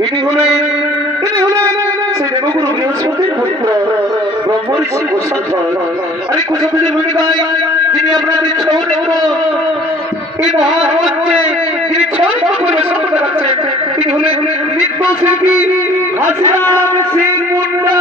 তিনি হলেন সেই দেবগুরু বৃহস্পতির পুত্র ব্রহ্মর্ষি কোষাধর। আরে কোষাধরের ভূমিকায় যিনি আপনাদের ছৌ নেব এই মহামঞ্চে যিনি ছৌ পরিবেশন করাচ্ছেন তিনি হলেন নৃত্যশিল্পী হাসিরাম সিং মুন্ডা।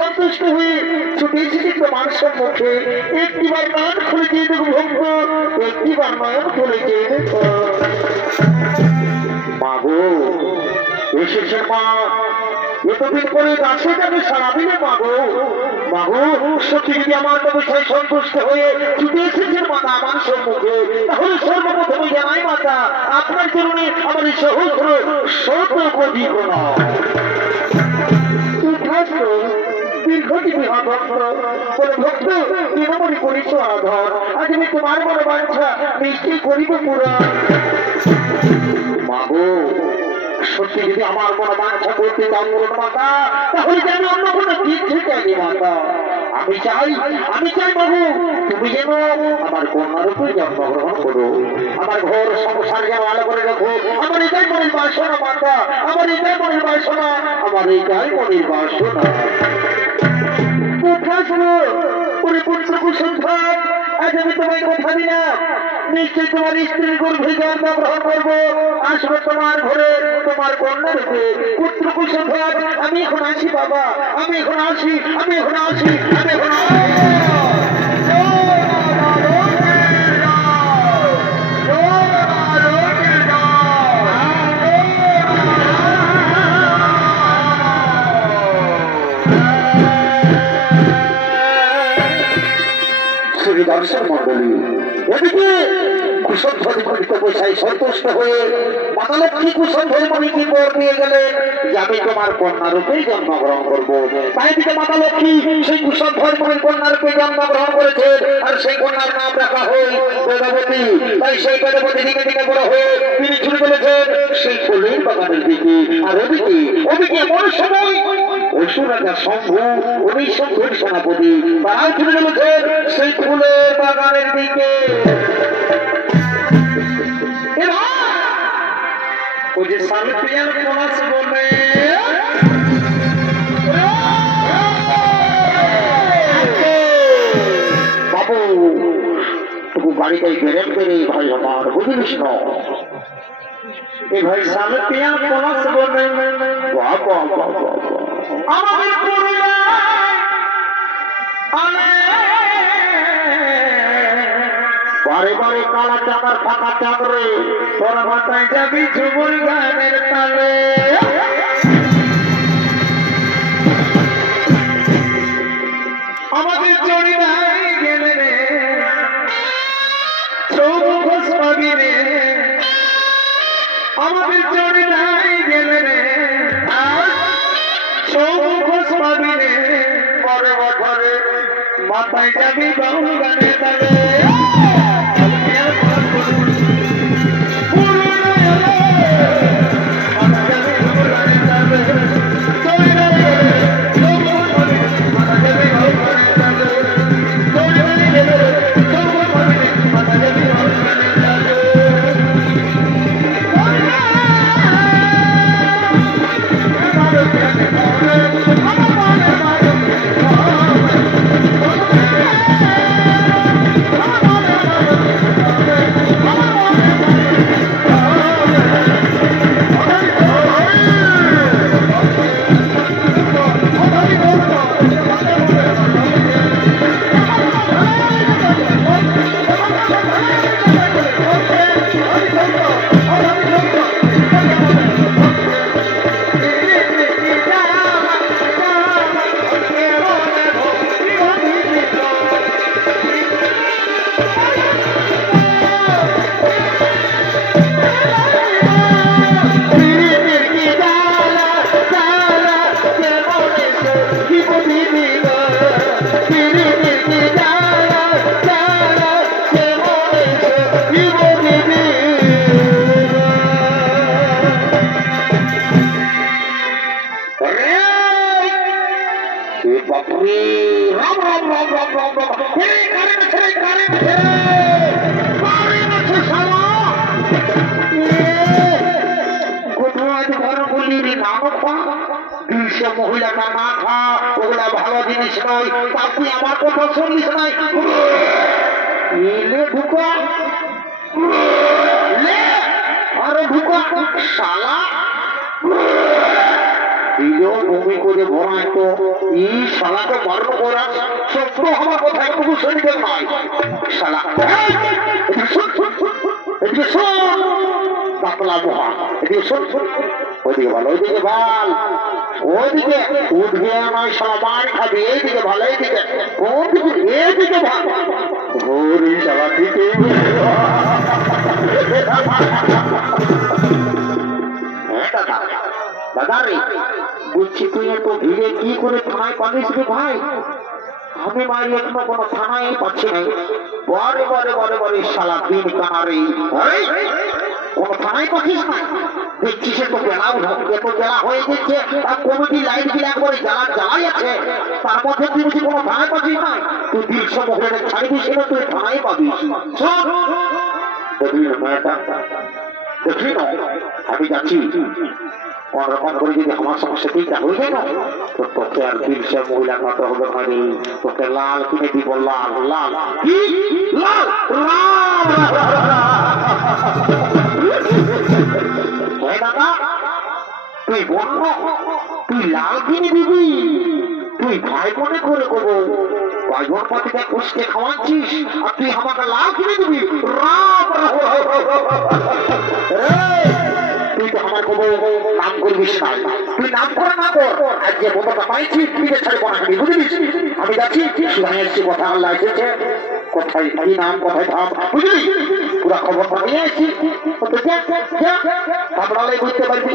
সন্তুষ্ট হয়ে ছুটে এসেছি তোমার সম্মুখে। একটিবার নয়ন খুলে দিয়ে দেখো ভক্ত, একটিবার নয়ন খুলে দিয়ে দেখো। মা গো এসেছে মা, এতদিন পরে গাছে যাবে সারা দিলে মা গো। মা গো সত্যি যদি আমার বিষয় সন্তুষ্ট হয়ে ছুটে এসেছেন মাতা আমার সম্মুখে, তাহলে সর্বপ্রথমে জানাই মাতা আপনার চরণে আমার সহস্র শত কোটি প্রণাম। ভক্ত তৃণমূল করিস আধর, আজ আমি তোমার বড় বাঞ্ছা নিশ্চয় করিব পুরা। মাগো সত্যি যদি আমার কোনো বাঞ্ছা করতে চাও বলুন মাতা, তাহলে যেন অন্য কোনো কিছু চাইনি মাতা। আমি চাই বাবু তুমি যেন আমার কন্যার উপরে জন্মগ্রহণ করো, আমার ঘর সংসার যেন ভালো করে রাখো। আমার এটাই মনের বাসনা মাতা, আমার এটাই মনের বাসনা, আমার এটাই মনের বাসনা। কথা শোনো ওরে পুত্র কুসুমধর, আজ আমি তোমায় কথা দিলাম নিশ্চয় তোমার স্ত্রীর গর্ভে জন্মগ্রহণ করবো, আসবো তোমার ঘরে তোমার কন্যা রূপে। পুত্র কুসুমধর আমি এখন আসি বাবা, আমি এখন আসি। দর্শক মন্ডলী, এদিকে কুসুমধর বসাই সন্তুষ্ট হয়ে মাতালক্ষ্মী কুসুমধর মণিকে বর দিয়ে গেলেন যে আমি তোমার কন্যা রূপেই জন্মগ্রহণ করবো। তাই দিকে মাতালক্ষ্মী সেই কুসুমধর মণির কন্যা রূপে জন্মগ্রহণ করেছে, আর সেই কন্যার নাম রাখা হয় বেদবতী। তাই সেই বেদবতী দিকে দিকে বড় হয়ে তিনি ছুটে চলেছেন সেই ফুলের বাগানের দিকে। আর ওদিকে এমন সময় অসুর রাজা শম্ভু, উনি শম্ভুর সেনাপতি, তারাও ছুটে চলেছেন সেই ফুলের বাগানের দিকে। वो जो सालपिया कोना से बोल रहे हैं बाबू, तो गाड़ी का गेरेम करे भाई हमार बुद्धि विष्णु ये भाई सालपिया कोना से बोल रहे हैं। वाह वाह वाह वाह हमारे पुरिया বারে বারে কালা চাকার ফাঁকা চাকরে তোরা মাথায় যাবি ঝুমুর গানের তালে। আমাদের চড়ি ভাই গেলে রে চৌমুখ পাবি রে, আমাদের চড়ি ভাই গেলে রে চৌমুখ পাবি রে, পরে বছরে মাথায় যাবি বাউল গানের তালে। মহিলাটা না খা, ওগুলা ভালো জিনিস নয়, আপনি আমার কথা শুনিস নাই। ঢুকা আরে ঢুকা শালা ভূমি করে ভরায় তো এই শালাকে বর্ণ করা সত্য আমার কথা একটু শুনতে নয়। শালা পাতলা বহা এদিকে শোন, ওইদিকে ভালো, ওইদিকে ভাল, ওইদিকে উঠবে নয় সবার খাবে, এইদিকে ভালো, এইদিকে এইদিকে ভাল ভোরি সবার দিকে। দাদা রে বলছি তুই এত ভিড়ে কি করে থানায় পালিস রে ভাই? আমি ভাই এখনো কোনো থানায় পাচ্ছি নাই। বরে বরে বরে বরে শালা দিন কানারে কোনো থানায় পাঠিস না দেখছি সে তো বেলাও এত বেলা হয়ে গেছে আর কমিটি লাইট গুলো একবারে জ্বালাই আছে তার মধ্যে তুই বুঝি কোনো থানায় পাঠিস না তুই 150 মহিলাদের ছাড়বি সেটা তুই থানায় পাবিস দেখলি না মেয়েটা দেখলি না আমি যাচ্ছি কোনরকম করে যদি আমার সমস্যা ঠিকটা হয়ে যায় না তো তোকে আর 150 মহিলা খাতে হবে ভাই তোকে লাল কিনে দিব লাল লাল কি লাল দাদা তুই বলল তুই লাল কিনে দিবি তুই ভাই বোনে করে করবো ভাই বোন পাতিকে পুষকে খাওয়াচ্ছিস আর তুই আমাকে লাল কিনে দিবি রাম তুই তো আমার কোনো নাম করবিস না তুই নাম করে না কর আর যে বোনটা পাইছি তুই ছাড়ে বনাবি বুঝলিস আমি যাচ্ছি শুনে এসছি কথা আল্লাহ এসেছে কোথায় কি নাম কোথায় ধাম বুঝলি পুরা খবরটা নিয়ে এসছি থাপড়ালে বুঝতে পারবি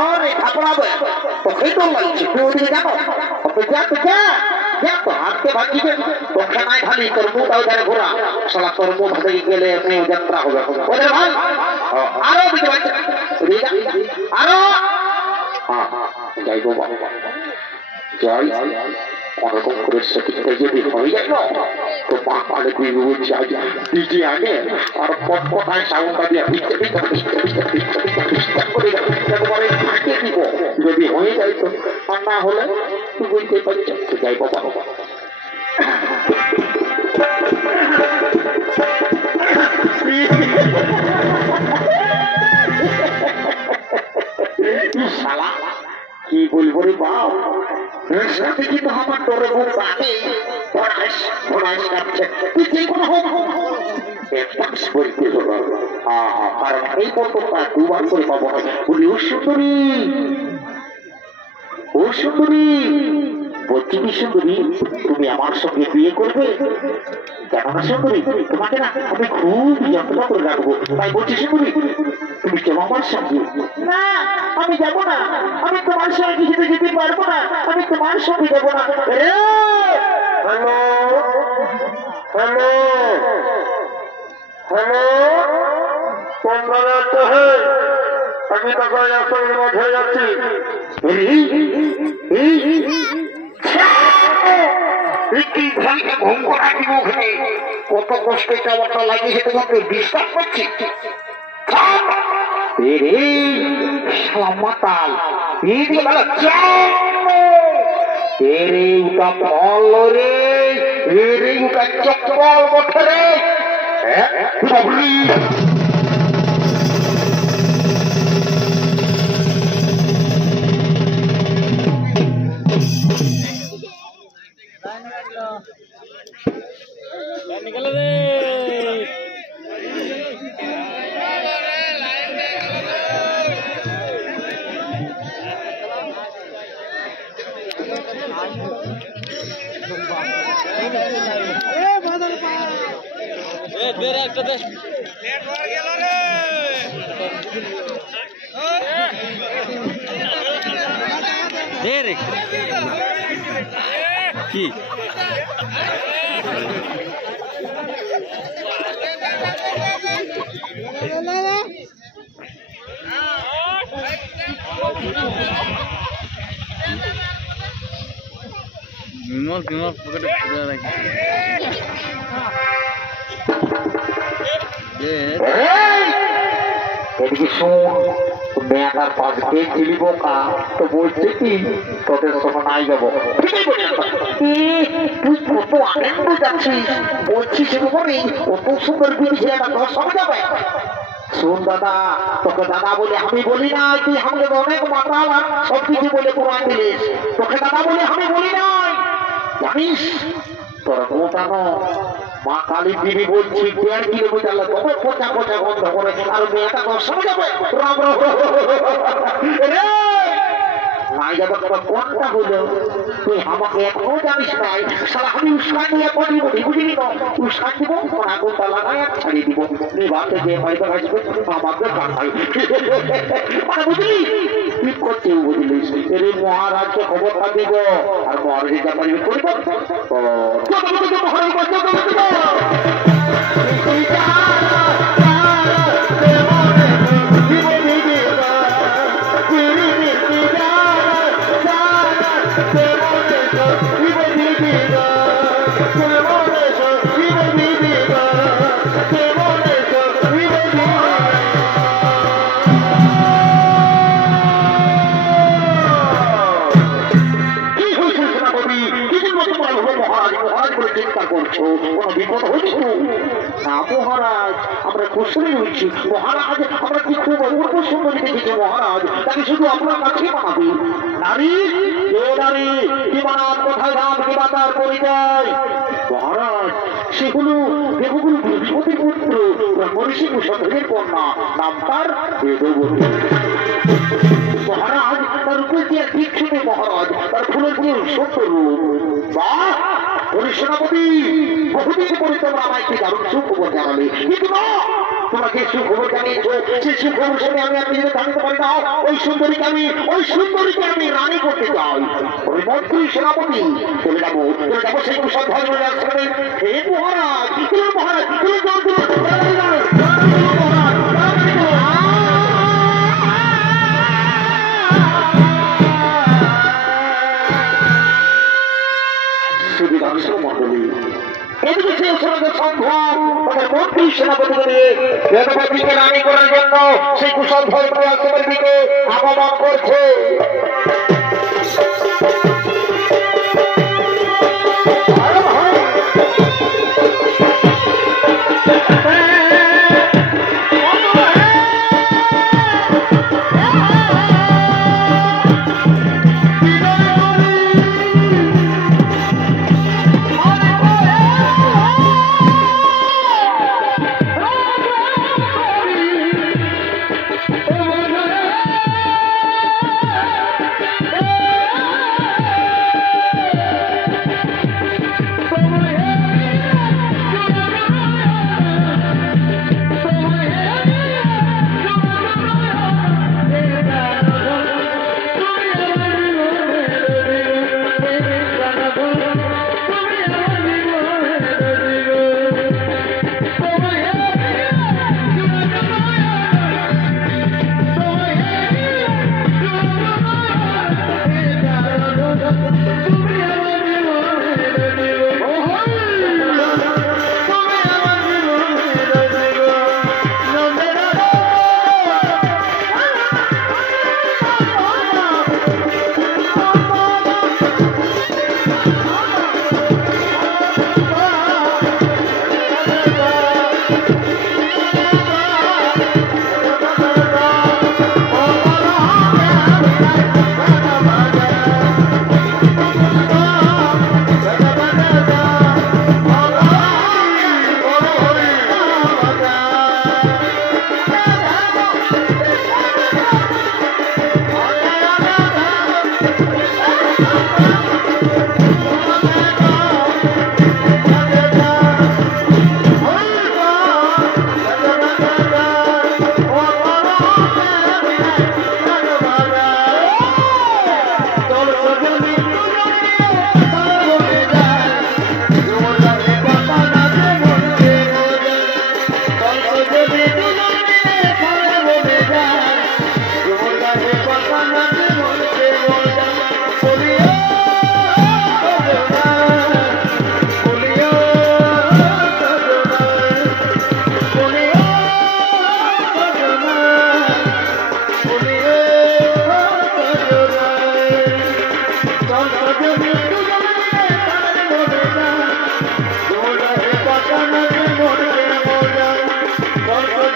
আরে থাপড়াবে তোকেই তো লাগছে তুই ওদিকে যাবো হাতকে ভাগিবে তোকে নাই খালি তোর মুটাও ধরে ঘোরা সালা তোর মুখ থেকে গেলে মেয়ে যাত্রা হবে ওরে ভাই আরো দিতে পারছে আরো যাইব বাবা যাই অনেকক্ষণ করে সেটিংটা যদি হয়ে যায় না তো মা কালে তুই বলছি আজ দিদি আগে আর পটপটায় সাউন্ডটা দিয়ে ভিজতে করে থাকে দিব যদি হয়ে যায় তো আর না হলে তুই বুঝতে পারছিস যাই বাবা শালা কি বলবো রে বাপ রাস্তাতে কিন্তু আমার তোর বুক বাঁধে ঘোড়াস কাটছে তুই যে কোনো হোক বলতে হলো কারণ এই পর্বটা দুবার করে পাবো বলি ও সুন্দরী বলছি কি সুন্দরী তুমি আমার সঙ্গে বিয়ে করবে জানো না সুন্দরী তোমাকে না আমি খুব যত্ন করে রাখবো তাই বলছি সুন্দরী তুমি কেন আমার সঙ্গে না আমি যাবো না আমি তোমার সঙ্গে কিছুতে যেতে পারবো না আমি তোমার সঙ্গে যাবো না হ্যালো হ্যালো হ্যালো তোমরা যাচ্ছে আমি তখন আসলে মাঝে যাচ্ছি ঘুম করা দিব ওখানে কত কষ্ট চাওয়াটা লাগিয়েছে তোমাকে বিশ্বাস করছি মাতাল ফল রে চপ্পল বটে রে निकल दे दे একটা দে নেট মার গেল রে দে রে কি বিমল পকেটে পুরো রাখি এদিকে শোন মেয়েটার পাশ দিয়ে ছিলি বোকা তো বলছে কি তোদের সঙ্গে নাই যাবো তুই কত আনন্দ যাচ্ছিস বলছিস কত সুন্দর বিয়ে ছেলেটা তোর সঙ্গে যাবে শোন দাদা তোকে দাদা বলে আমি বলি না তুই আমাদের অনেক মাতাল সব কিছু বলে পুরান দিলিস তোকে দাদা বলে আমি বলি নাই জানিস তোর গোটানো মা কালী দেবী বলছি 1.5 কিলোমিটার তবে পচা পচা গন্ধ করে আর মেয়েটা তোর সঙ্গে যাবে রাম রাম নাই যাবে কোনটা হলো তুই আমাকে এখনো জানিস নাই সারা আমি উস্কান নিয়ে পড়ি বুঝলি তো উস্কান দিব আগুনটা লাগায় ছাড়িয়ে দিব নিবাতে যে পাইতে আসবে আমাকে কাটাই মানে বুঝলি ঠিক করতে বুঝলিস এর মহারাজকে খবরটা দিব আর মহারাজ যা পারবে করব ও কোনো বিপদ হয়েছে তো? না মহারাজ, আমরা কুশলে রয়েছি মহারাজ। আমরা কি খুব অপূর্ব সুন্দরী দেখেছি মহারাজ, তাকে শুধু আপনার কাছে মানাবি। নারী এ নারী কি মানাব, কোথায় নাম, কি মাতার পরিচয়? মহারাজ সেগুলো দেবগুরু বৃহস্পতির পুত্র মনীষী কুশলের কন্যা, নাম তার বেদবতী। মহারাজ তার উপর দিয়ে ঠিক ছিল মহারাজ, তার ফুলের দিয়ে সুন্দর রূপ। বাহ সেনাপতি, বহুদিন পরে তোমরা আমায় কি দারুণ সুখবর জানালে, কিন্তু না তোমরা যে সুখবর জানিয়েছ সেই সুখবর শুনে আমি নিজেকে জানতে পারি না। ওই সুন্দরীকে আমি রানী করতে চাই। ওই মন্ত্রী সেনাপতি চলে যাবো সেই সব ধর্মের আসবে। হে মহারাজ, মহারাজ সেনাপতিকে রানী করার জন্য সেই কুশল ধর্মের আশ্রমের দিকে আগমন করছে।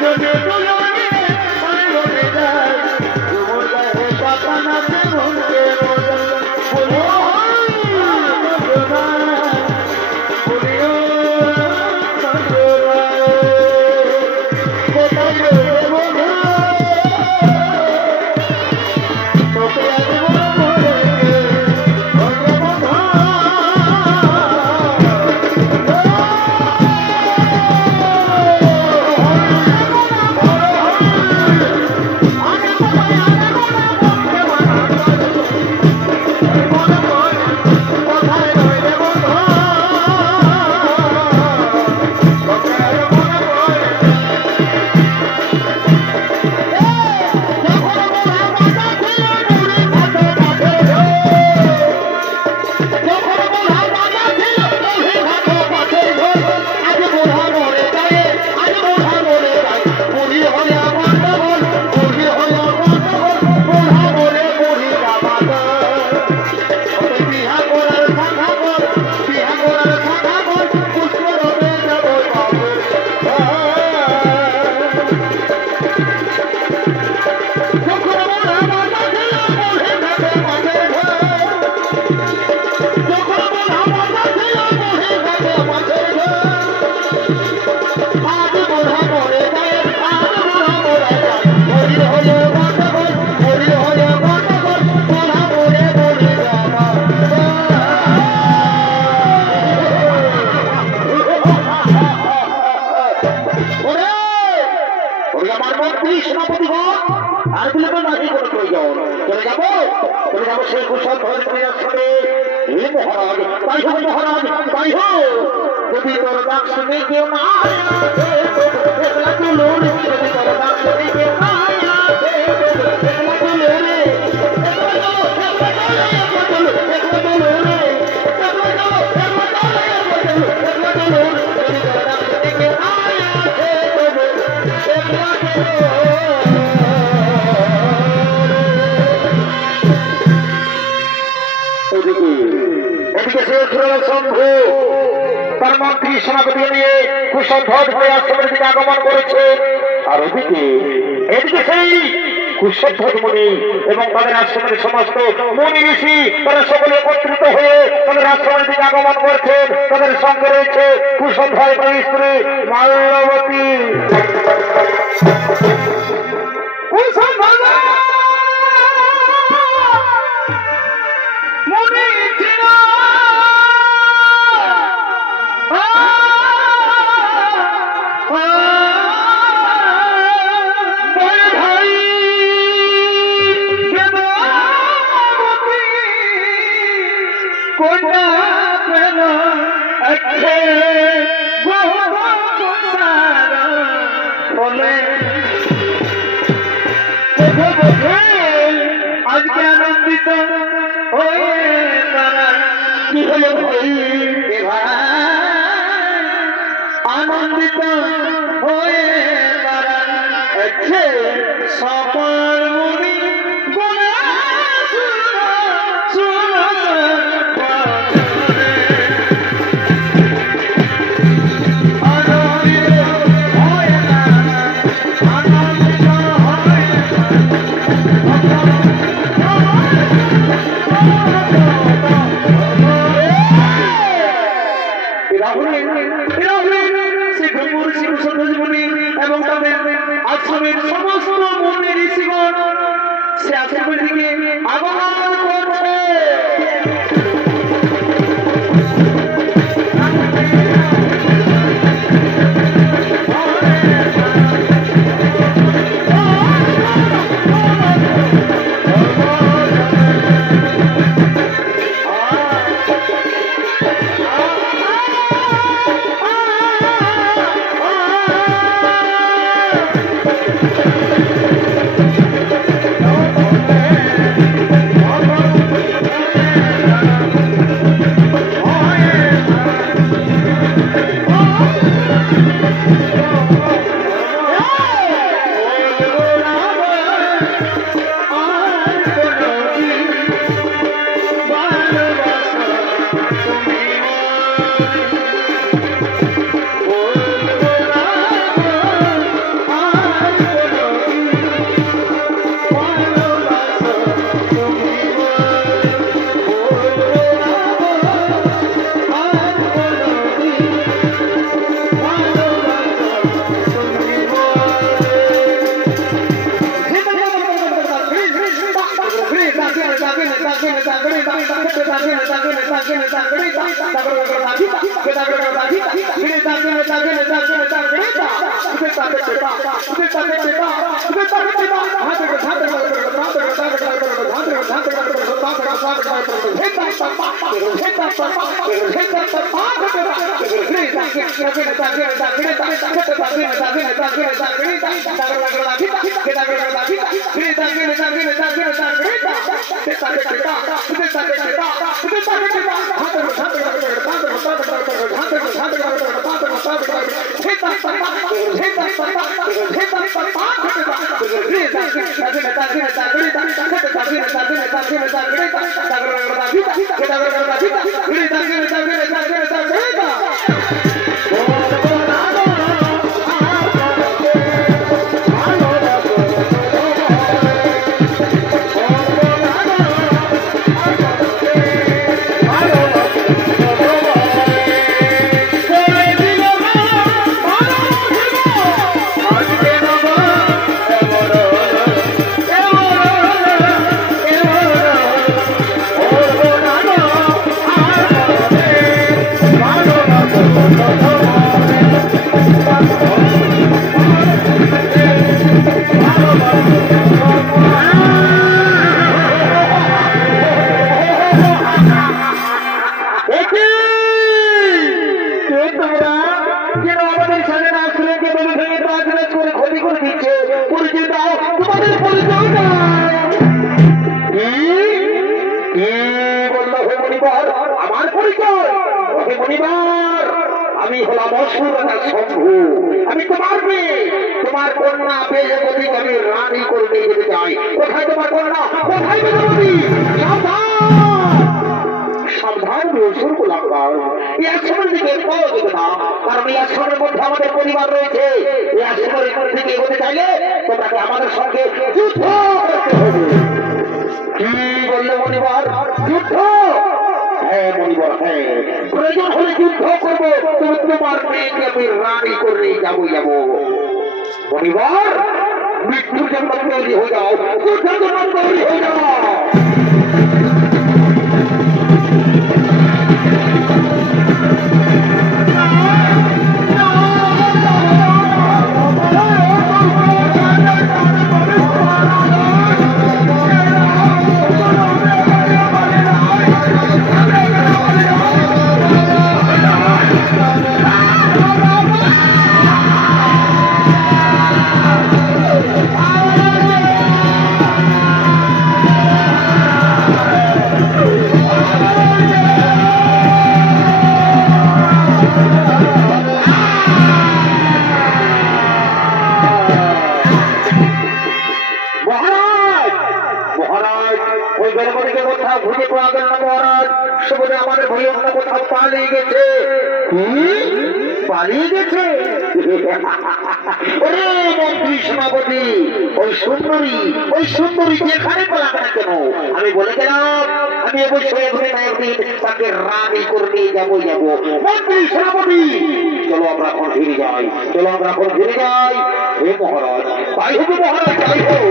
Jodi মন্ত্রী সেনাপতিগণ আর বিলম্ব নাহি কোনো প্রয়োজন। চলে যাবো সেই কুশল ধরে আসবে। হে মহারাজ, তাই হোক মহারাজ, তাই হোক। যদি তোর ডাক শুনে কেউ না আসে, একলা চলো রে। যদি তোর ডাক শুনে কেউ না আসে, একলা চলো রে। তার মন্ত্রী সেনাপতি নিয়ে কুশল ধ্বজ হয়ে আশ্রমের দিকে আগমন করেছে। আর এদিকে সেই কুশল মুনি এবং তাদের আশ্রমের সমস্ত মুনি ঋষি তারা সকলে একত্রিত হয়ে তাদের আশ্রমের দিকে আগমন করছেন। তাদের সঙ্গে রয়েছে কুশল ধ্বজের স্ত্রী মাল্যবতী। আজকে আনন্দিত হয়ে তারা কি হলো আনন্দিত হয়ে তারা সকল মুনি এবং তাদের আশ্রমের সমস্ত মুনি ঋষিগণ সে আশ্রমের দিকে আগমন করছে। হলাম অসুরতা শম্ভু। আমি তোমার মেয়ে, তোমার কন্যা পেয়ে যদি আমি রানী করে নিয়ে যেতে চাই। কোথায় তোমার কন্যা? কোথায় বেদবতী? সাবধান অসুর গোলাকার, এই আশ্রমের দিকে এগোতে দেবে না, কারণ এই আশ্রমের মধ্যে আমাদের পরিবার রয়েছে। এই আশ্রমের দিকে এগোতে চাইলে তোমাকে আমাদের সঙ্গে যুদ্ধ করতে হবে। কি বললে মনিবার? যুদ্ধ? হ্যাঁ মনিবার, হ্যাঁ, প্রয়োজন হলে যুদ্ধ করবো। তুমি তোমার মেয়েকে আমি রানী করে যাবো। মনিবার, মৃত্যুর জন্য তৈরি হয়ে যাও, যুদ্ধের জন্য তৈরি হয়ে যাও। আমাদের ভয় অন্য কোথাও পালিয়ে গেছে। পালিয়ে গেছে? ওরে মন্ত্রী সেনাপতি, ওই সুন্দরী যেখানে পালাবে না কেন, আমি বলে গেলাম আমি অবশ্যই একদিন তাকে রানী করে নিয়ে যাবো। মন্ত্রী সেনাপতি, চলো আমরা এখন ফিরে যাই, হে মহারাজ। তাই হোক মহারাজ, তাই হোক।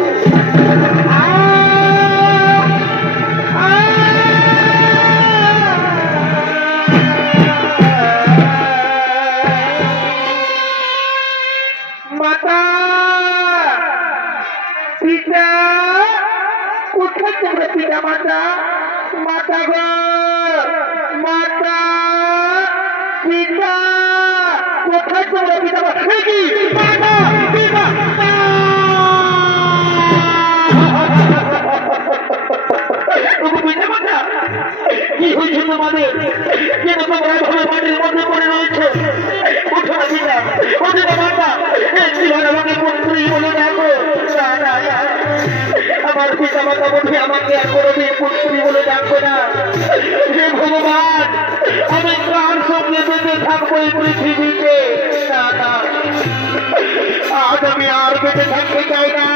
মাতা, মাতা গো, মাতা, পিতা, কোথায় তোমরা? পিতা, মাতা, পিতা, কি হয়েছে তোমাদের? কেন তোমরা এভাবে মাটির মধ্যে পড়ে রয়েছে? ওঠো না পিতা, ওঠো না মাতা, আমাকে পুত্রী বলে দেখো। আমার পিতা মাতা বলছে আমাকে আর কোনোদিন পুত্রী বলে ডাকবে না। হে ভগবান, আমি কার সঙ্গে বেঁচে থাকবো এই পৃথিবীতে? আজ আমি আর বেঁচে থাকতে চাই না।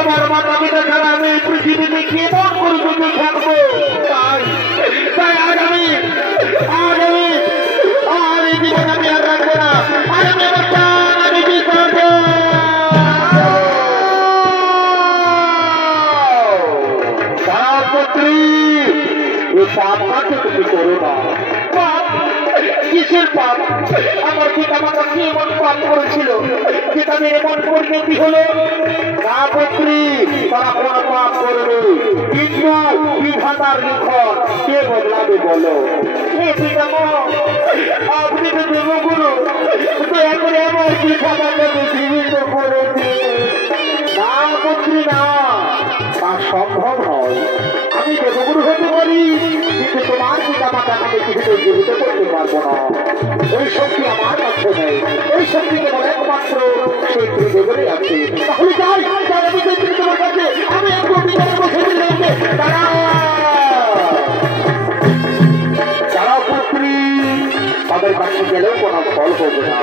আমার মাতা পিতা ছাড়া আমি এই পৃথিবীতে কেমন করে বেঁচে থাকবো? তাই আজ আমি এই জীবন আমি আর রাখবো না। আর আমি আমার প্রাণ আমি বিসর্জন। তুমি করো না। কিসের পাপ? আমার পিতা মাতা কি এমন পাপ করেছিল যে তাদের এমন পরিণতি হলো? না পুত্রী, তারা কোনো পাপ করবে, কিন্তু বিধাতার লিখন কে বদলাবে বলো? হে পিতামহ, আপনি তো দেবগুরু, দয়া করে আমার পিতা মাতাকে জীবিত করে দিন। না পুত্রী, না, তা সম্ভব নয়। আমি দেবগুরু হতে পারি, কিন্তু তোমার পিতা মাতা আমি কিছুতে জীবিত করতে পারবো না। ওই শক্তি আমার কাছে নেই, ওই শক্তি কেবল একমাত্র সেই ত্রিদেবেরই আছে। তাহলে যাই, আমি তোমার কাছে, আমি একদম বসে দিলাম। তারা পুত্রী, তাদের কাছে গেলেও কোনো ফল হবে না,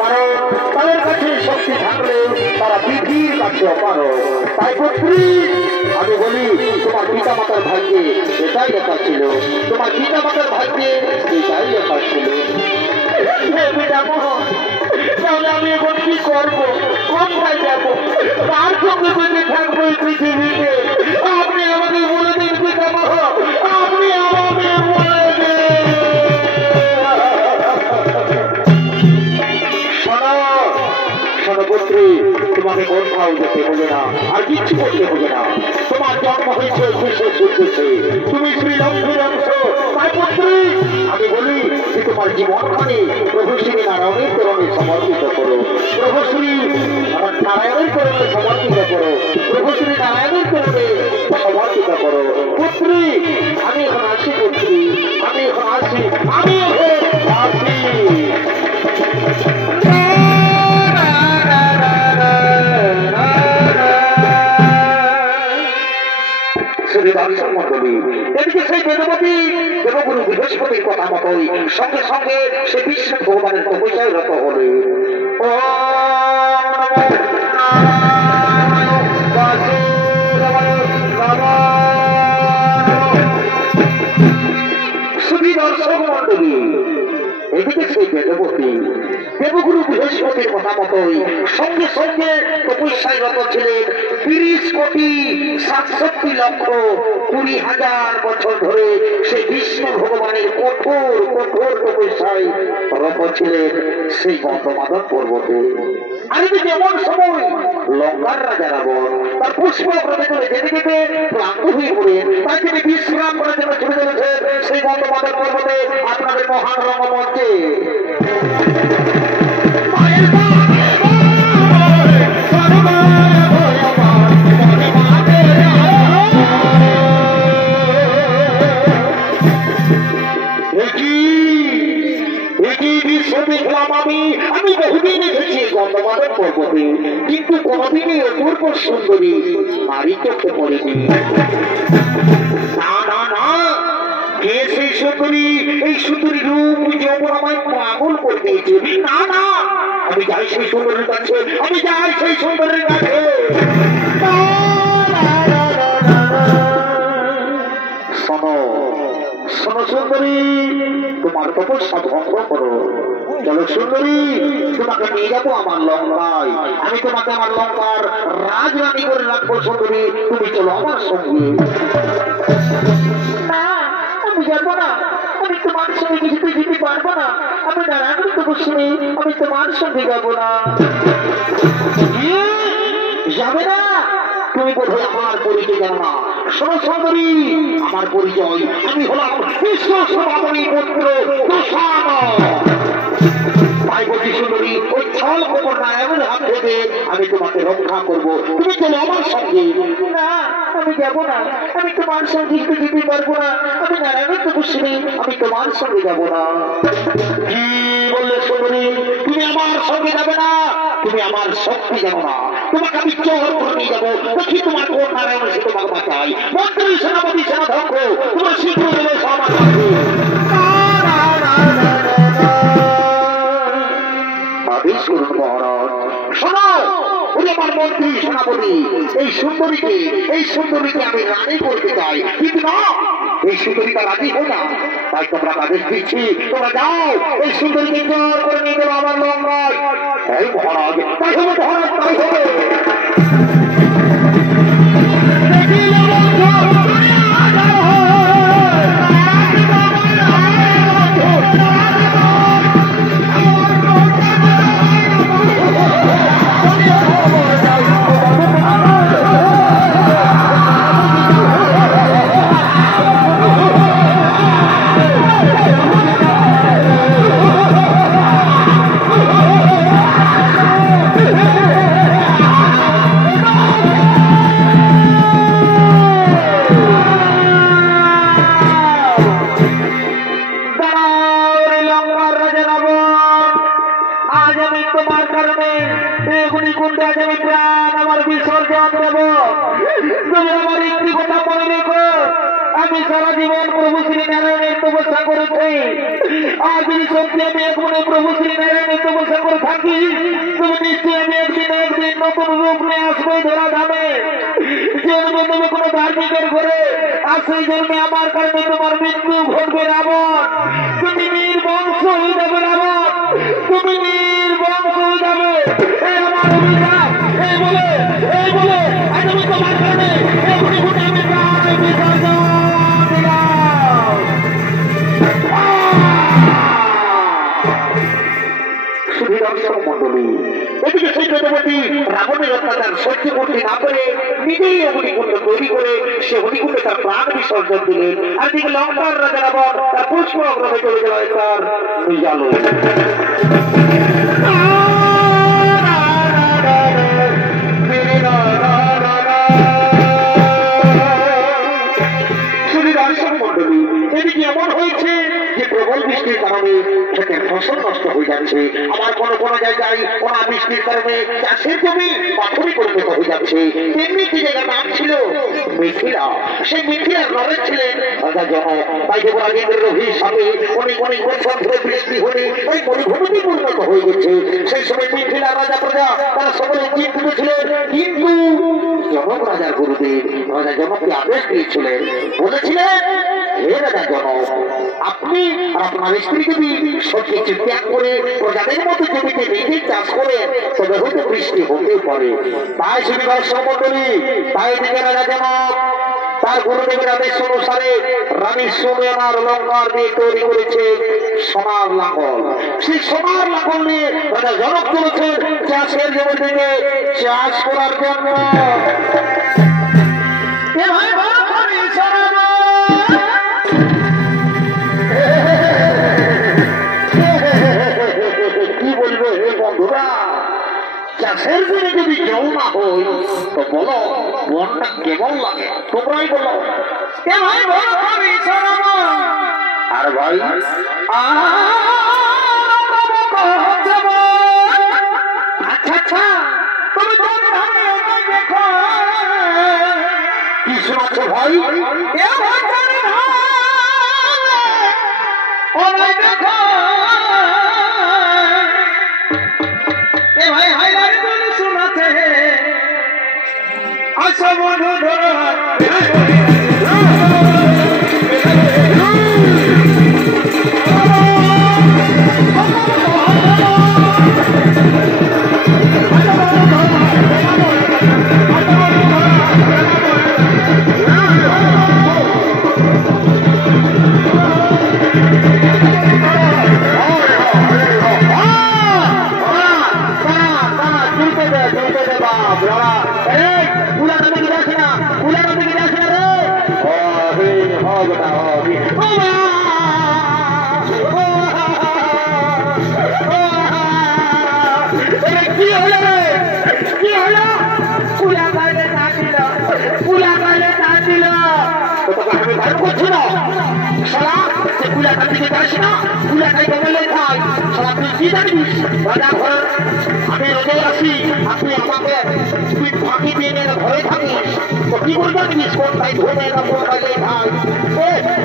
কারণ তাদের কাছে শক্তি থাকলে তারা পৃথিবীর কাছে অপারগ। তাই পুত্রী, আমি বলি তোমার পিতা মাতার ভাগ্যে এটাই লেখা ছিল, তোমার পিতা মাতার ভাগ্যে এটাই লেখা ছিল। তাহলে আমি এখন কি করবো? কোথায় যাবো? কার সঙ্গে বেঁচে থাকবো এই পৃথিবীতে? আপনি আমাকে বলে দিন পিতামহ, আপনি আমাকে বলে দিন। শোনো পুত্রী, তোমাকে কোথাও যেতে হবে না, আর কিচ্ছু করতে হবে না। তোমার জন্ম হয়েছে তুমি শ্রীলঙ্কের অংশ। তাই পুত্রী, আমি বলি যে তোমার জীবনখানি প্রভু শ্রী নারায়ণের চরণে সমর্পিত করো। প্রভু শ্রী নারায়ণের চরণে সমর্পিত করো। প্রভু শ্রী নারায়ণের চরণে সমর্পিত করো। পুত্রী, আমি এখন আসি। পুত্রী, আমি এখন আসি। বেদবতী দেবগুরু বৃহস্পতির কথা মতোই সঙ্গে সঙ্গে সে বিষ্ণু ভগবানের তপস্যায় রত হলে শুধু দর্শক মন্ডলী এদিকে সেই বেদবতী দেবগুরু বৃহস্পতির কথা মতোই সঙ্গে সঙ্গে তপস্যায় রত ছিলেন 30,67,20,000 বছর ধরে সেই বিষ্ণু ভগবানের কঠোর কঠোর তপস্যায় রত ছিলেন সেই গন্ধমাদন পর্বতে। আর এদিকে এমন সময় লঙ্কার রাজা রাবণ তার পুষ্প প্রবে চলে যেতে যেতে ক্লান্ত হয়ে পড়েন, তাই তিনি বিশ্রাম করার জন্য ছুটে চলেছেন সেই গন্ধমাদন পর্বতে আপনাদের মহান রঙ্গমঞ্চে। আমি বহুদিন এসেছি গন্ধমাদন পর্বতে, কিন্তু কোনদিনই অপূর্ব সুন্দরী নারী চোখে পড়েনি। না না না, কে সেই সুন্দরী? এই সুন্দরী রূপ যৌবন আমায় পাগল করে দিয়েছে। না না, আমি যাই সেই সুন্দরীর কাছে, আমি যাই সেই সুন্দরীর কাছে। শোনো শোনো সুন্দরী, তোমার তপস্যা ভঙ্গ করো। চলো সুন্দরী, তোমাকে নিয়ে যাবো আমার লঙ্কায়, আমি তোমাকে আমার লঙ্কার রাজরানী করে রাখবো। সুন্দরী, তুমি চলো আমার সঙ্গে। না, আমি যাবো না, আমি তোমার সঙ্গে কিছুতে যেতে পারবো না। আমি নারায়ণ তপস্বী, আমি তোমার সঙ্গে যাবো না। যাবে না? তুমি বোধহয় আমার পরিচয় জানো না। শোনো সুন্দরী, আমার পরিচয়, আমি হলাম বিশ্ব সমাপনী পুত্র দূষণ। তাই বলছি সুন্দরী, ওই ছল খবর নারায়ণের হাত থেকে আমি তোমাকে রক্ষা করবো। তুমি চলো আমার সঙ্গে। না, আমি যাবো না, আমি তোমার সঙ্গে যেতে পারবো না। আমি নারায়ণের তপস্বী, আমি তোমার সঙ্গে যাবো না। কি বললে সুন্দরী? তুমি আমার সঙ্গে যাবে না? তুমি আমার শক্তি জানো না, তোমাকে আমি চোর করে নিয়ে যাবো। দেখি তোমার কোন নারায়ণ সে তোমাকে বাঁচাই। মন্ত্রী সেনাপতি সেনাধ্যক্ষ তোমার শীঘ্র দেবে সমাজ। আদেশ করুন মহারাজ। শোনো, উনি আমার মন্ত্রী সেনাপতি, এই সুন্দরীকে আমি রানী করতে চাই, কিন্তু না, এই সুন্দরীটা রাজি হয় না। তাই তোমরা আদেশ দিচ্ছি, তোমরা যাও এই সুন্দরীকে জোর করে নিয়ে যাবো আমার লঙ্কায়। এই মহারাজ, তাই হবে মহারাজ, তাই হবে। আমি সারা জীবন প্রভু শ্রী নারায়ণের তপস্যা করেছি। আজ যদি সত্যি আমি এখন প্রভু শ্রী নারায়ণের তপস্যা করে থাকি, তুমি নিশ্চয়ই আমি একদিন নতুন রূপ নিয়ে আসবে ধরা ধামে। জন্মে তুমি কোনো ধার্মিকের ঘরে, আর সেই জন্মে আমার কারণে তোমার মৃত্যু ঘটবে রাবণ। তুমি নির্বংশ হয়ে যাবে রাবণ, তুমি নির্বংশ হয়ে যাবে। এই আমার অভিশাপ। এই বলে আজ আমি তোমার কারণে এখনই আমি প্রায় বিসর্জন মন্ডলী। এদিকে সেই বেদবতী রাবণের অত্যাচার সহ্য করতে না করে নিজেই অগ্নিকুণ্ড তৈরি করে সে অগ্নিকুণ্ডে তার প্রাণ বিসর্জন দিলেন। আর দিকে লঙ্কার রাজা রাবণ তার পুষ্প অগ্রহে চলে গেল তার নিজালো। এদিকে এমন হয়েছে যে প্রবল বৃষ্টির কারণে ক্ষেতের ফসল নষ্ট হয়ে হয়ে যাচ্ছে। আমার কোনো জায়গায় অনাবৃষ্টির কারণে চাষের জমি পাথরে পরিণত হয়ে যাচ্ছে। তেমনি একটি জায়গার নাম ছিল মিথিলা। সেই মিথিলার নরেশ ছিলেন রাজা জনক। তাই দেবরাজেন্দ্রের অভিশাপে অনেক বছর ধরে বৃষ্টি হলে ওই মরুভূমিতে পরিণত হয়ে গেছে। সেই সময় মিথিলার রাজা প্রজা তারা সকলে চিন্তিত ছিলেন, কিন্তু জনক রাজার গুরুদেব রাজা জনককে আদেশ দিয়েছিলেন, বলেছিলেন, হে রাজা জনক, আপনি আর আপনার স্ত্রী যদি সবকিছু ত্যাগ করে প্রজাদের মতো জমিতে নিজে চাষ করেন তবে হয়তো বৃষ্টি হতে পারে। তাই শুধু দর্শক মন্ডলী, তাই দিকে রাজা জনক তার গুরুদেবের আদেশ অনুসারে রানী সুনয়নার অলঙ্কার দিয়ে তৈরি করেছে সোনার লাঙ্গল। সেই সোনার লাঙ্গল নিয়ে রাজা জনক চলেছেন চাষের জমি থেকে চাষ করার জন্য। কি বলবে হে বন্ধুরা, চাষের জন্য যদি জল না হই তো বলো বনটা কেমন লাগে? তোমরাই বলো। আর ভাই আচ্ছা তুমি কি শোনাচ্ছ ভাই? আচ্ছা বন্ধু ধরো আমি রোজে আসি, আপনি আমাকে ফাঁকি দিয়ে ঘরে থাকিস তো কি করবে জিনিস কোনটাই ধরে না কোনটাই খাই।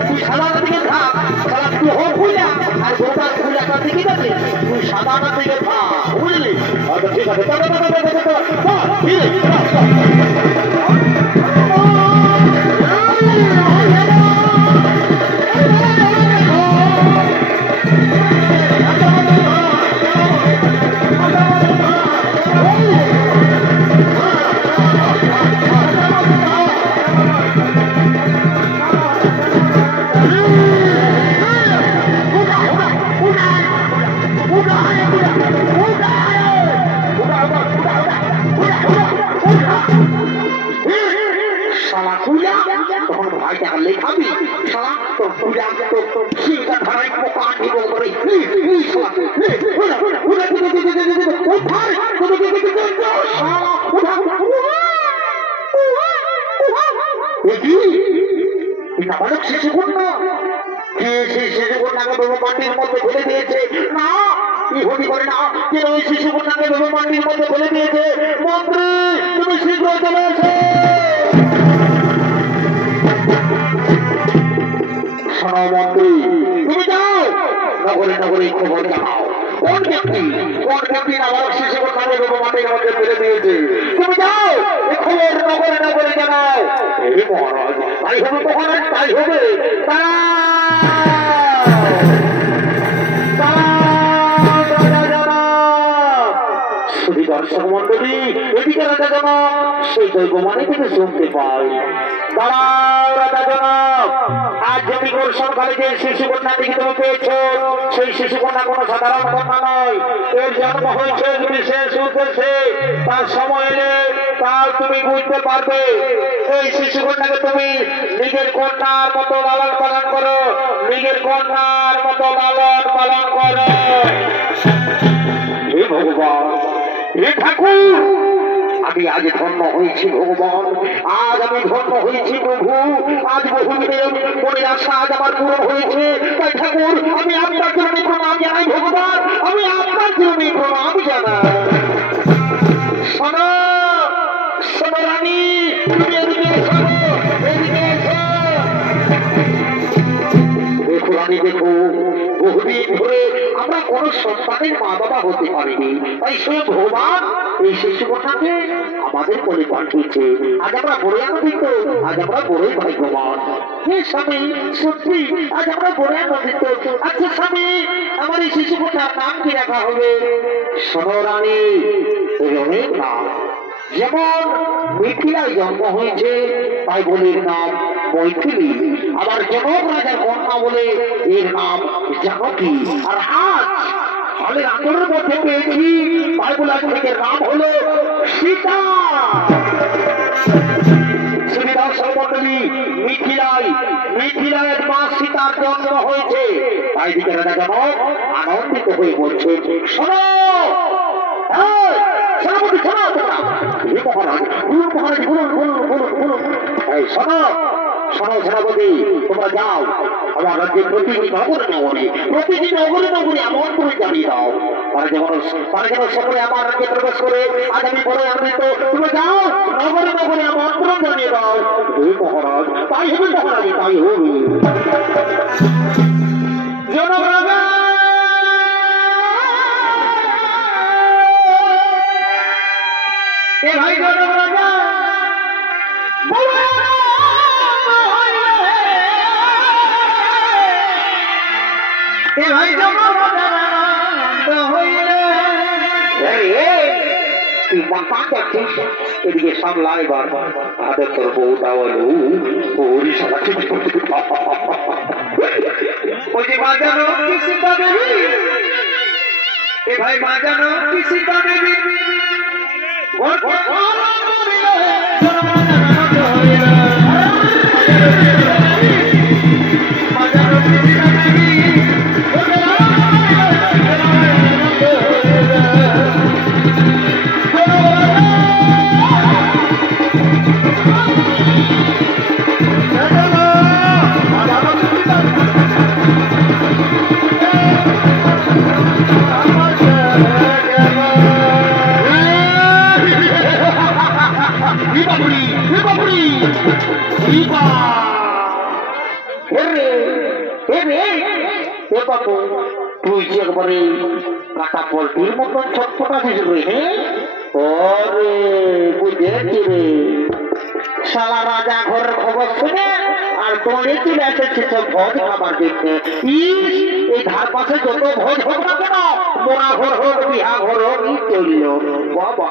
তুই সাদা দিকে থাক, সারা তুই হোক খুলে আর গোটার খুলেটা দিকে যাবে, তুই সাদা দিকে থাক, বুঝলি? ঠিক আছে মাটির মধ্যে ফেলে দিয়েছে। না, কি হতে পারে না, কেন ওই শিশু কন্যাকে মাটির মধ্যে ফেলে দিয়েছে? মন্ত্রী, তুমি শীঘ্র চলে এসো। শোনো মন্ত্রী, তুমি যাও নগরে খবর জানাও কোন ব্যক্তি নাবালক শিশু কন্যাকে মাটির মধ্যে ফেলে দিয়েছে। তুমি যাও খবর নগরে জানাও। এই মহারাজ, তাই হবে তখন, তাই হবে। দর্শক মন্ডলী, এদিকে রাজা জনক সেই জৈবমানি থেকে শুনতে পাই, দাঁড়াও রাজা জনক, আজ যেটি সরকারে যে শিশু কন্যা থেকে তুমি পেয়েছ সেই শিশু কন্যা কোনো সাধারণ কন্যা নয়। এর জন্ম হয়েছে বিশেষ উদ্দেশ্যে, তার সময় এলে তার তুমি বুঝতে পারবে। এই শিশু কন্যাকে তুমি নিজের কন্যার মতো লালন পালন করো, নিজের কন্যার মতো লালন পালন করো। হে ভগবান, হে ঠাকুর, আমি আজ ধন্য হয়েছি ভগবান, আজ আমি ধন্য হয়েছি প্রভু, আজ বহুদিনের মনের আশা আজ আমার পূরণ হয়েছে। তাই ঠাকুর আমি আপনার চরণে প্রণাম জানাই ভগবান, আমি আপনার চরণে প্রণাম জানাই। শোনো শোনো রানী, তুমি এদিকে এসো, এদিকে এসো। দেখো রানী দেখো, বহুদিন ধরে আমরা কোন সন্তানের মা বাবা হতে পারিনি, তাই স্বয়ং ভগবান এই শিশুকন্যাকে আমাদের কোলে পাঠিয়েছে। আজ আমরা বড়ই আনন্দিত, আজ আমরা বড়ই ভাগ্যবান। হে স্বামী, সত্যি আজ আমরা বড়ই আনন্দিত। আচ্ছা স্বামী, আমার এই শিশুকন্যার নাম কি রাখা হবে? শোনো রানী, রমের নাম। যেমন মিথিলায় জন্ম হয়েছে তাই বলে এর নাম মৈথিলী, আবার জনক রাজার কন্যা বলে এর নাম জানকী। আর আজ ফলের আন্দোলনের মধ্যে পেয়েছি তাই বলে আজ থেকে নাম হলো সীতা। মিথিলায় মা সীতার জন্ম হয়েছে, তাই দিকে রাজা জনক আনন্দিত হয়ে বলছে, শোনো সেনাপতি, শোনো শোনো সেনাপতি, তোমরা যাও আমার রাজ্যের প্রতিটি নগরে নগরে এমন করে জানিয়ে দাও তারা যেন সকলে আমার রাজ্যে প্রবেশ করে। আজ আমি বড় আনন্দিত, তোমরা যাও নগরে নগরে এমন করে জানিয়ে দাও। হে মহারাজ, তাই হবে মহারাজ, তাই হবে। জনক রাজা এ ভাই, জনক রাজা এদিকে সামলা এবার হাতের তোর বউ দাওয়ালু ওরি সাথে ওই যে মা জানো কি সীতা দেবী, এ ভাই মা জানো কি সীতা দেবী তুই যে একবারে কাটা পোল্ট্রির মতন ছটফটা দিস রে। ওরে বুঝেছি রে, শালা রাজা ঘরের খবর শুনে আর তোরে চলে এসেছে সব ভোজ খাবার দেখতে। এই ধার পাশে যত ভোজ হোক না কেন, মোরা ঘর হোক বিহা ঘর হোক, ই চলল বাবা।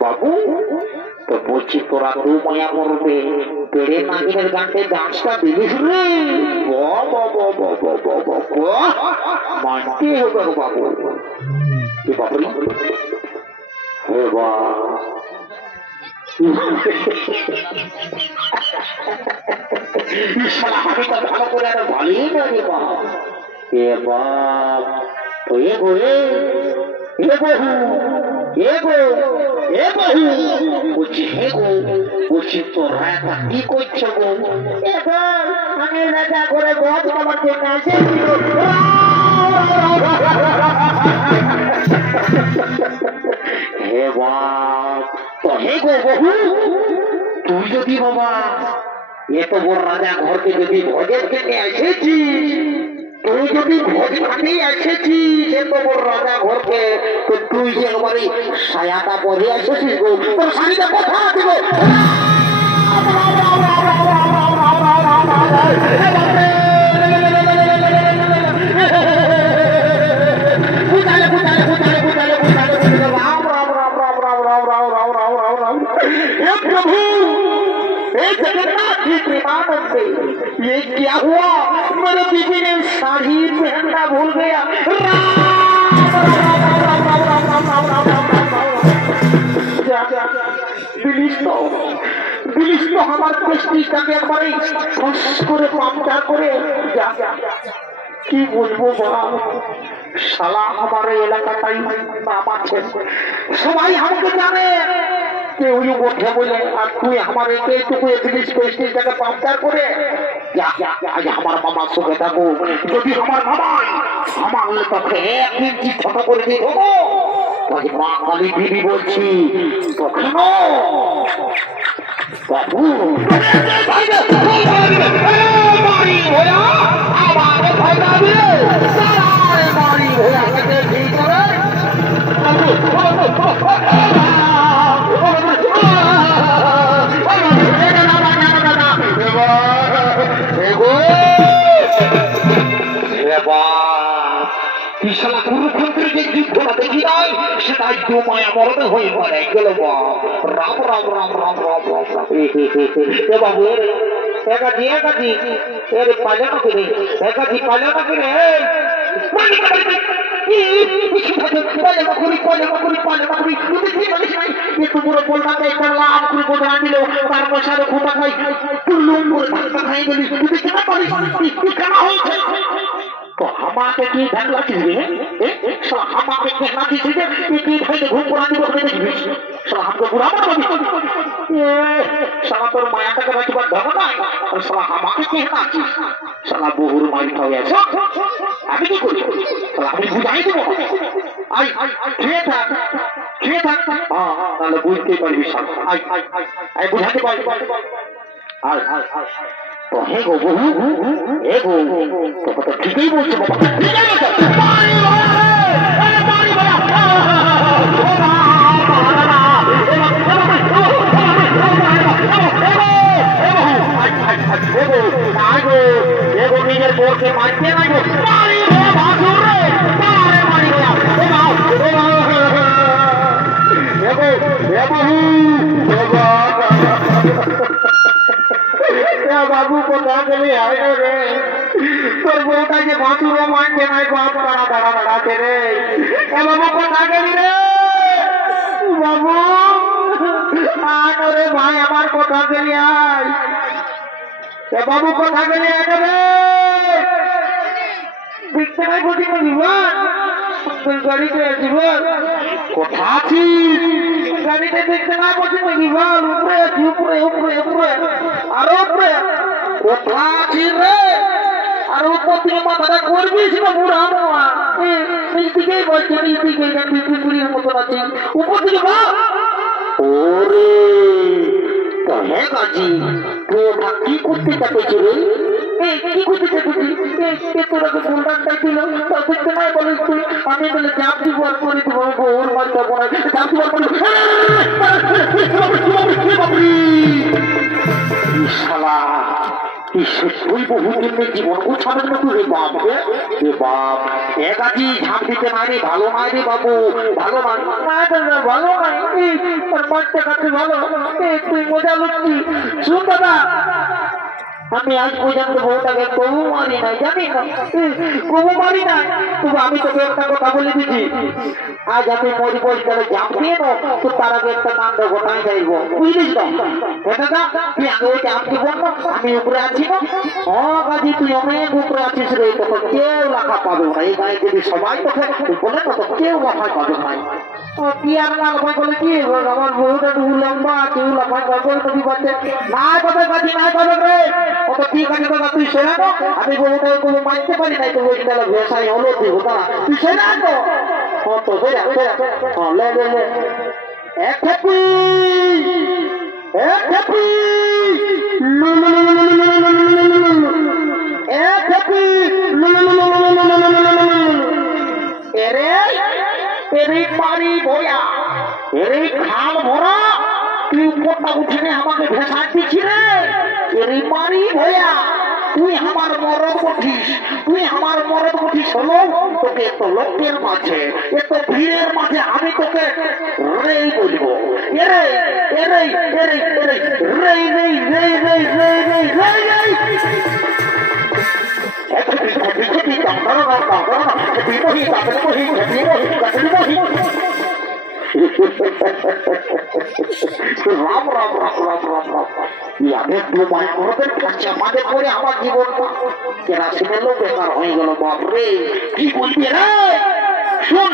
বাবু তো বলছি, তোরা দু মায়া করবে পেড়ে নাগিনের গানতে ডান্সটা দিলিস রে, মানতে হবে বাবু। বাবরি হে বা ভালো করে আর ভালোই লাগে বাপ। এ বাপ তো এ গো, এ বহু, এ গো, এ বহু বলছি, হে গো বলছি, তোরা একটা কি করছো গো? আমি রাজা করে গদ আমার জন্য এসেছিল। হে বাপ তো হে গো বহু, তুই যদি বাবা এত বড় রাজা ঘরকে যদি ভোজের জন্য এসেছিস, তুই যদি ভোজ খাতে এসেছিস এত বড় রাজা ঘরকে, তো তুই যে একবারে সায়াটা পরে এসেছিস গো, তোর শাড়িটা কথা দিব। हे प्रभु, हे जगन्नाथ जी प्रेमानंद, ये क्या हुआ? मेरे बीबी ने साड़ी पहनना भूल गया। পুলিশ তো আমার প্রেস্টিজটাকে একবারে ফস করে পাংচার করে কি বলবো বাবা, শালা আমার এলাকাটাই নাম আছে, সবাই আমাকে জানে, কেউ বলছে বলে, আর তুই আমার এইটুকু পুলিশ প্রেস্টিজটাকে পাংচার করে আজ আমার মামার সঙ্গে থাকো। যদি আমার মামাই আমার তোকে এক ইঞ্চি ছোট করে দিয়ে দেবো, মা কালী বিবি বলছি তখন বাবু কুরুক্ষেত্রের যে যুদ্ধটা দেখি নাই সেটাই তো মায়া মরণে হয়ে মারা গেল। রাম রাম রাম রাম রাম রাম রাম। এ বাবু একাধি একাধি এর পালে না করে একাধি পালে না করে আমাকে কি ধ্যান লাগছিস রে? আমাকে কেনা দিছিস কি ভাইলে ঘুম করা দিব দেখবি আমাকে বুড়া সারা তোর মায়াটাকে রাখবার ধর্ম নাই, সারা আমাকে কেনা আছিস, সারা বহুর মাই খাওয়া আছে, আমি কি করি? আমি বুঝাই দেবো, আই খেয়ে থাক খেয়ে থাক, তাহলে বুঝতে পারবি। আই বুঝাতে পারবি। আয় আয় আয় তো হে গো বহু হে গো তোকে তো ঠিকই বলছো বাবা, ঠিকই বলছো। নিজের বোরকে মারতে নাই বাবু কোথা গেলি আয় রে, তোর বউটাকে বাঁচুরো মানছে নাই, বাপ দাঁড়া দাঁড়া দাঁড়াতে রে। বাবু কোথা গেলি রে বাবু? আরে ভাই আমার কোথা গেলি আয়, বাবু কোথা গেলি আয় রে? দেখতে নাই বলছি না জীবন, গাড়িতে জীবন কোথা আছিস? গাড়িতে দেখতে না বলছি না জীবন, উপরে আছি উপরে উপরে উপরে আরো উপরে কোথা আছিস রে? আর উপর থেকে মাথাটা করবিস না বুড়া মামা, এই দিকেই বলছি এই দিকে বুড়ির মতন আছি, উপর থেকে বল। ওরে হ্যাঁ গাছি তুই ওটা কি করতে চাচ্ছি রে? কি করতে চাচ্ছি? তোরাকে ফুলদানটাই দিল দেখতে নাই বলিস তুই, আমি বলে চাপ দিব আর করে দিব ওর বাড়িটা বোনা চাপ দিব শালা তুই বহুদিন জীবন গোছাবেন না তুই বাপকে বাপ একাকি ঝাঁপ দিতে নাই রে, ভালো নাই রে বাবু, ভালো নাই ভালো নাই মাঠটা কাছে ভালো, তুই মজা লুচ্ছি। শুন দাদা আমি আজ পর্যন্ত বউটাকে কবু মারি নাই, জানি না কবু মারি নাই, তবু আমি তোকে একটা কথা বলে দিচ্ছি, আজ আমি মরি বই তাহলে ঝাঁপ দিয়ে নো তো তার আগে একটা কাণ্ড ঘটাই যাইব, বুঝলিস তো? তুই আগে ওই ঝাঁপ দিব না, আমি উপরে আছি না? কাজী তুই অনেক উপরে আছিস রে, তখন কেউ লাফা পাবে না, এই গায়ে যদি সবাই তোকে বলে না তো কেউ লাফাই পাবে নাই। কি আর না লাফাই বলে কি আমার বউটা লম্বা, কেউ লাফাই পাবে নদী পাচ্ছে না পাবে কাজী না পাবে রে, কত ঠিক আছে দাদা তুই শোনা তো, আমি বউটা কোনো মানতে পারি নাই তো ওই তাহলে ভেসাই হলো দিব দাদা তুই শোনা তো কত বেড়া লে লে লে এক থাকি এক থাকি এক থাকি এরে এরে পানি ভরা এরে খাল ভরা, তুই উপরটা উঠে আমাকে ভেসাই দিচ্ছি রে, এরে পানি ভরা তুই আমার মরদ উঠিস, তুই আমার মরদ উঠিস হলো তোকে এত লোকের মাঝে এত ভিড়ের মাঝে আমি তোকে করে বলবো এরে এরে এরে এরে রে রে রে রে রে রে রে রাম রাম রাম রাম রাম রাম ইয়াদের তোমায় করবেন কাছে আমাদের করে আমার জীবনটা কেরাসিনের লোক বেকার হয়ে গেল বাপরে কি বলবি রে শুন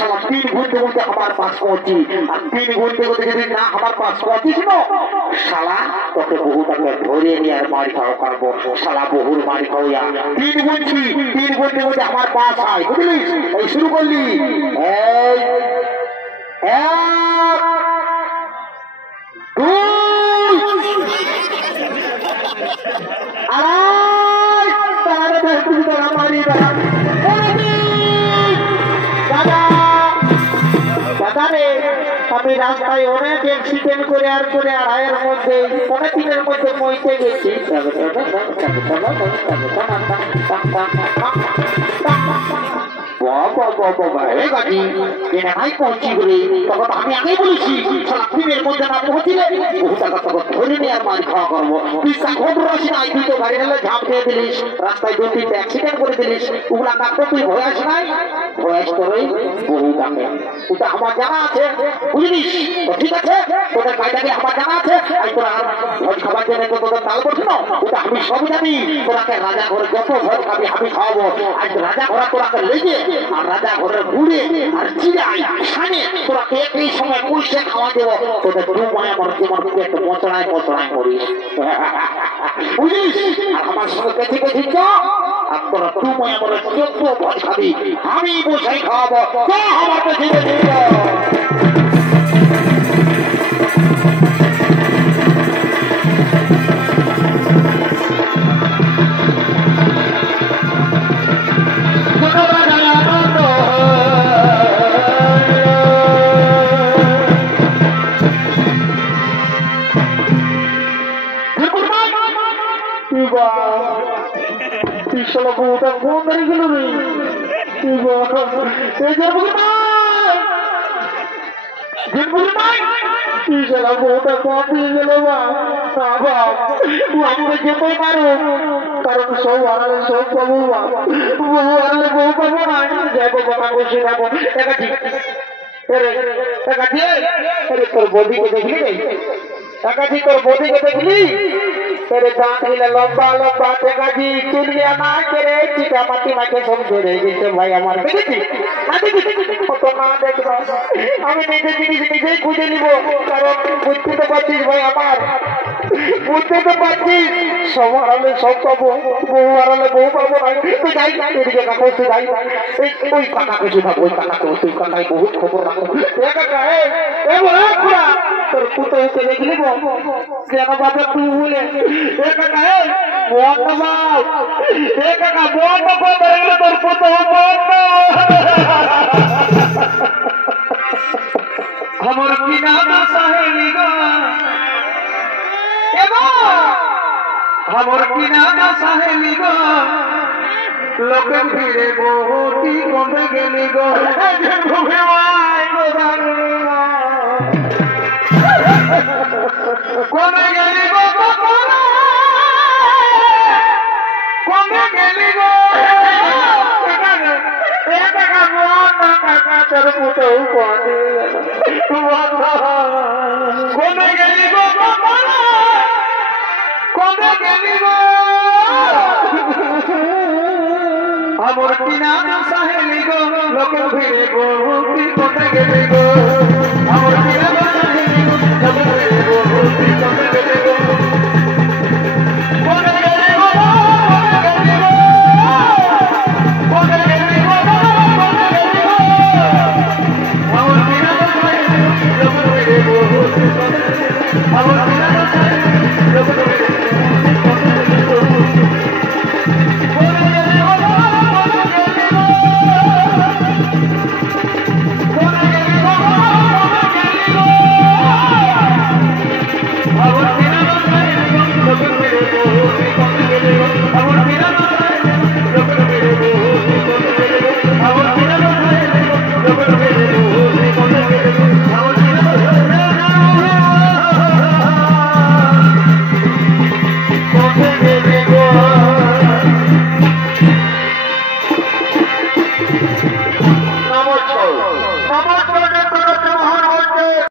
সালা 3 ঘন্টা বলতে আমার পাস পৌঁছি আর 3 ঘন্টা বলতে যদি না আমার পাস পৌঁছিস না শালা তোকে বহুটাকে ধরে নিয়ে আর মারি খাওয়া করবো শালা বহুর মারি খাওয়া 3 ঘন্টা বলতে আমার পাস হয় বুঝলিস এই শুরু করলি এই আমি রাস্তায় অনেক অ্যাক্সিডেন্ট করে আর আড়াইয়ের মধ্যে অনেক দিনের মধ্যে মইতে গেছি আমি আগে বলেছি দিনের মধ্যে না পৌঁছিলে বহু টাকা তখন ধরে নিয়ে আর মার খাওয়া করবো তুই খবর আসি নাই তুই তো গাড়ি ঢালে ঝাঁপ দিয়ে দিলিস রাস্তায় 2-3টা অ্যাক্সিডেন্ট করে দিলিস ওগুলা ডাক্তার তুই ভয় আস নাই ভয় করে বহু ডাকে ওটা আমার জানা আছে বুঝলিস তো ঠিক আছে তোদের গাড়িটাকে আমার জানা আছে আমি তোরা ভোজ খাবার জন্য তোদের তাল করছি না ওটা আমি সব জানি তোরাকে রাজা ঘরে যত ভোজ খাবি আমি খাওয়াবো আজ রাজা ঘোরা তোরাকে লেগে আর রাজা ঘরে ঘুরে আর চিড়াই সানে তোরাকে একই সময় পয়সা খাওয়া দেবো তোদের দু মায় আমার তোমার পেট মোচড়ায় করিস বুঝিস আর আমার সঙ্গে কেটে গেছিস আর তোরা দু মায় আমার যত ভোজ খাবি আমি বসে খাওয়াবো আমার পেটে গেছিস কারণ সব হারালে সব পাবো বহু হারালে বহু পাবো না যাবো বাবা বসে যাবো তোর বদিকে দেখলি একাজি তোর বদিকে দেখলি तेरे दांत हिले लंबा लंबा टेकाजी चुलिया ना करे चिटा माटी माके सब धरे गেছে ভাই আমার দেখি কত না দেখো আমি নিজে জিনিস নিজেই খুঁজে নিব কারণ বুঝতে তো পারছিস ভাই আমার বুঝতে তো পারছিস সব হারালে সব পাবো বহু হারালে বহু পাবো না তো যাই এদিকে কাকু তো যাই ওই কাকা কিছু না ওই কাকা তো তুই কাকাই বহুত খবর রাখো কাকা এ বলা পুরা তোর পুতোকে দেখলি কেন বাবা তুই বলে কাকা বন্ধ বাবা কাকা বন্ধ করে তোর পুতো বন্ধ আমার বিনা সাহেলি গো আমার বিনা সাহেলি গো লোকে ফিরে বহুটি কমে গেলি গো কমে গেলি গো কমে গেলি গো তোর পুতো কমে গেলি গো কমে গেলি গো আমার বিনা সাহেলি গো লোকে ফিরে বহুটি কমে গেলি গো আমার বিনা সাহেলি গো লোকে ফিরে বহুটি কমে গেলি গো কমে গেলি গো কমে গেলি গো কমে গেলি গো আমার বিনা সাহেলি লোকে ফিরে বহুটি কমে গেলি গো আমার বিনা সাহেলি লোকে ফিরে Oh, রে